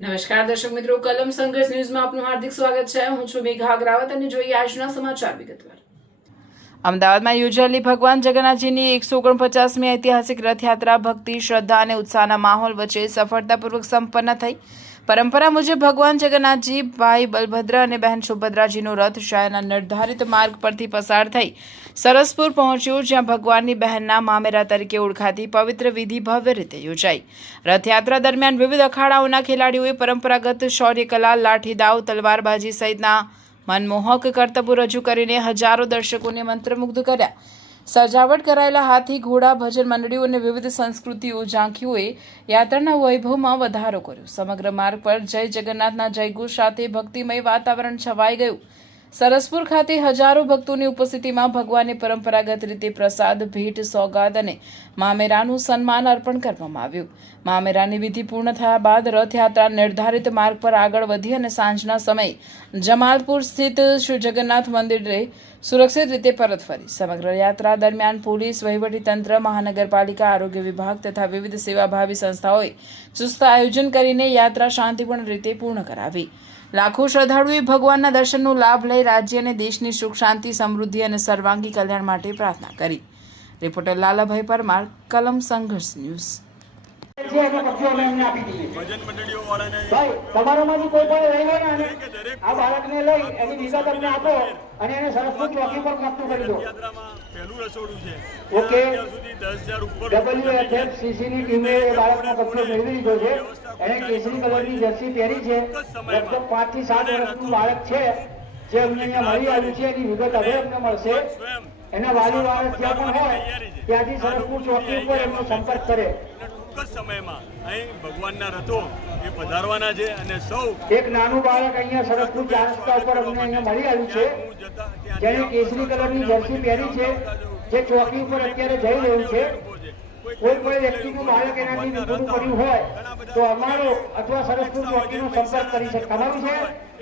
નમસ્કાર દર્શક મિત્રો, કલમ સંઘર્ષ ન્યૂઝમાં આપનું હાર્દિક સ્વાગત છે. હું છું મેઘા અગ્રવાલ અને જોઈએ આજના સમાચાર વિગતવાર. અમદાવાદમાં યોજાયેલી ભગવાન જગન્નાથજીની 149મી ઐતિહાસિક રથયાત્રા ભક્તિ, શ્રદ્ધા અને ઉત્સાહના માહોલ વચ્ચે સફળતાપૂર્વક સંપન્ન થઈ. પરંપરા મુજબ ભગવાન જગન્નાથજી, ભાઈ બલભદ્ર અને બહેન સુભદ્રાજીનો રથ શહેરના નિર્ધારિત માર્ગ પરથી પસાર થઈ સરસપુર પહોંચ્યું, જ્યાં ભગવાનની બહેનના મામેરા તરીકે ઓળખાતી પવિત્ર વિધિ ભવ્ય રીતે યોજાઈ. રથયાત્રા દરમિયાન વિવિધ અખાડાઓના ખેલાડીઓએ પરંપરાગત શૌર્યકલા, લાઠીદાવ, તલવારબાજી સહિતના મનમોહક કરતબો રજૂ કરીને હજારો દર્શકોને મંત્રમુગ્ધ કર્યા. સજાવટ કરાયેલા હાથી, ઘોડા, ભજન મંડળીઓ અને વિવિધ સંસ્કૃતિઓ ઝાંખીઓએ યાત્રાના વૈભવમાં વધારો કર્યો. સમગ્ર માર્ગ પર જય જગન્નાથના જયઘોષ સાથે ભક્તિમય વાતાવરણ છવાઈ ગયું. સરસપુર ખાતે હજારો ભક્તોની ઉપસ્થિતિમાં ભગવાનને પરંપરાગત રીતે પ્રસાદ, ભેટ, સોગાદ અને મામેરાનું સન્માન અર્પણ કરવામાં આવ્યું. મામેરાની વિધિ પૂર્ણ થયા બાદ રથયાત્રા નિર્ધારિત માર્ગ પર આગળ વધી અને સાંજના સમયે જમાલપુર સ્થિત શ્રી જગન્નાથ મંદિરે સુરક્ષિત રીતે પરત ફરી. સમગ્ર યાત્રા દરમિયાન પોલીસ, વહીવટીતંત્ર, મહાનગરપાલિકા, આરોગ્ય વિભાગ તથા વિવિધ સેવાભાવી સંસ્થાઓએ ચુસ્ત આયોજન કરીને યાત્રા શાંતિપૂર્ણ રીતે પૂર્ણ કરાવી. લાખો શ્રદ્ધાળુઓએ ભગવાનના દર્શનનો લાભ લઈ રાજ્ય અને દેશની સુખ, શાંતિ, સમૃદ્ધિ અને સર્વાંગી કલ્યાણ માટે પ્રાર્થના કરી. રિપોર્ટર લાલાભાઈ પરમાર, કલમ સંઘર્ષ ન્યૂઝ. ભજન મંડળીઓ વાળાને ભાઈ તમારામાંથી કોઈ પણ લઈ લો ને અને આ બાળકને લઈ એની વિગત અમને આપો અને એને સરસપુર ચોકી પર મુક્ત કરી દો. યાત્રામાં પહેલું રસોડું છે. ઓકે, સુધી 10,000 ઉપર WFFCC ની ટીમે એ બાળકનો કબજો મેળવી લીધો છે. એને કેસરી કલરની જર્સી પહેરી છે. લગભગ 5 થી 7 વર્ષનું બાળક છે જે અમને અહીંયા મળી આવ્યું છે. એની વિગત હવે અમને મળશે. એના વાલી વાળા જ્યાં પણ હોય ત્યાંથી સરસપુર ચોકી ઉપર એમનો સંપર્ક કરે. સમયમાં અહીં ભગવાનના રથો એ પધારવાના છે અને સૌ એક નાનું બાળક અહીંયા સરસપુર ચાર રસ્તા ઉપર અમને અહીંયા મળી આવ્યું છે, જેને કેસરી કલરની જર્સી પહેરી છે, જે ચોકી ઉપર અત્યારે જઈ રહ્યું છે. કોઈ વ્યક્તિનું બાળક એનાથી વિખૂટું પડ્યું હોય તો અમારો અથવા સરસપુર ચોકીનો સંપર્ક કરી શકે. તમારું છે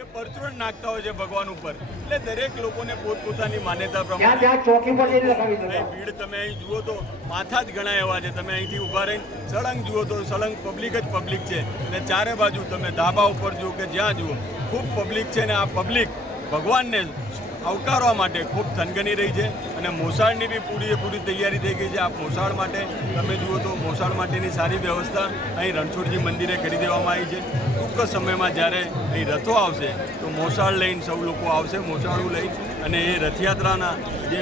એ પરચુરણ નાખતા હોય છે ભગવાન ઉપર, એટલે દરેક લોકોને પોતપોતાની માન્યતા પ્રમાણે ત્યાં ચોકી પર જઈને લગાવી દો. ભીડ તમે અહીં જુઓ તો માથા જ ઘણા એવા છે. તમે અહીંથી ઊભા રહીને સળંગ જુઓ તો સળંગ પબ્લિક જ પબ્લિક છે અને ચારે બાજુ તમે ધાબા ઉપર જુઓ કે જ્યાં જુઓ ખૂબ પબ્લિક છે. ને આ પબ્લિક ભગવાનને આવકારવા માટે ખૂબ થનગની રહી છે અને મોસાળની બી પૂરી તૈયારી થઈ ગઈ છે. આ મોસાળ માટે તમે જુઓ તો મોસાળ માટેની સારી વ્યવસ્થા અહીં રણછોડજી મંદિરે કરી દેવામાં આવી છે. ટૂંક સમયમાં જ્યારે અહીં રથો આવશે તો મોસાળ લઈને સૌ લોકો આવશે, મોસાળું લઈને, અને એ રથયાત્રાના જે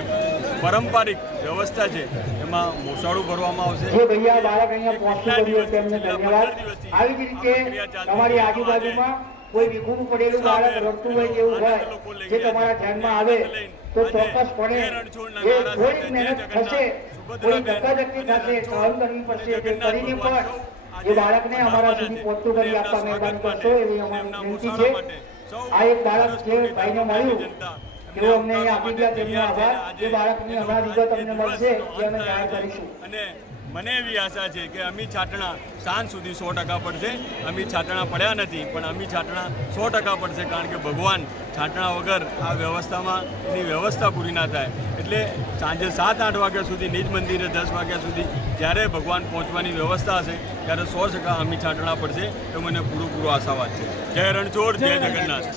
પારંપરિક વ્યવસ્થા છે એમાં મોસાળું ભરવામાં આવશે. જે ભૈયા બાળક અહીંયા પહોંચતું કર્યું તેમને ધન્યવાદ. આવી જ રીતે તમારી આજુબાજુમાં કોઈ વિખૂટું પડેલું બાળક રડતું હોય જેવું હોય જે તમારા ધ્યાનમાં આવે તો ચોક્કસપણે એ થોડીક મહેનત થશે, થોડી ધક્કાધક્કી થશે, સહન કરવી પડશે, તે કરીને પણ એ બાળકને અમારા સુધી પહોંચતું કરી આપવા મહેરબાની કરશો એવી અમારી વિનંતી છે. આ એક બાળક જે ભાઈને મળ્યું તેઓ અમને અહીંયા આપી ગયા, તેમનો આભાર. એ બાળકની હમણાં વિગત અમને મળશે જે અમે જાહેર કરીશું. અને મને એવી આશા છે કે અમી છાટણા સાંજ સુધી 100% પડશે. અમી છાટણા પડ્યા નથી પણ અમી છાટણા 100% પડશે, કારણ કે ભગવાન છાટણા વગર આ વ્યવસ્થામાં એની વ્યવસ્થા પૂરી ના થાય. એટલે સાંજે 7-8 વાગ્યા સુધી નિજ મંદિરે 10 વાગ્યા સુધી જ્યારે ભગવાન પહોંચવાની વ્યવસ્થા હશે ત્યારે 100% અમી છાટણા પડશે. તો મને પૂરો આશાવાદ છે. જય રણછોડ, જય જગન્નાથ.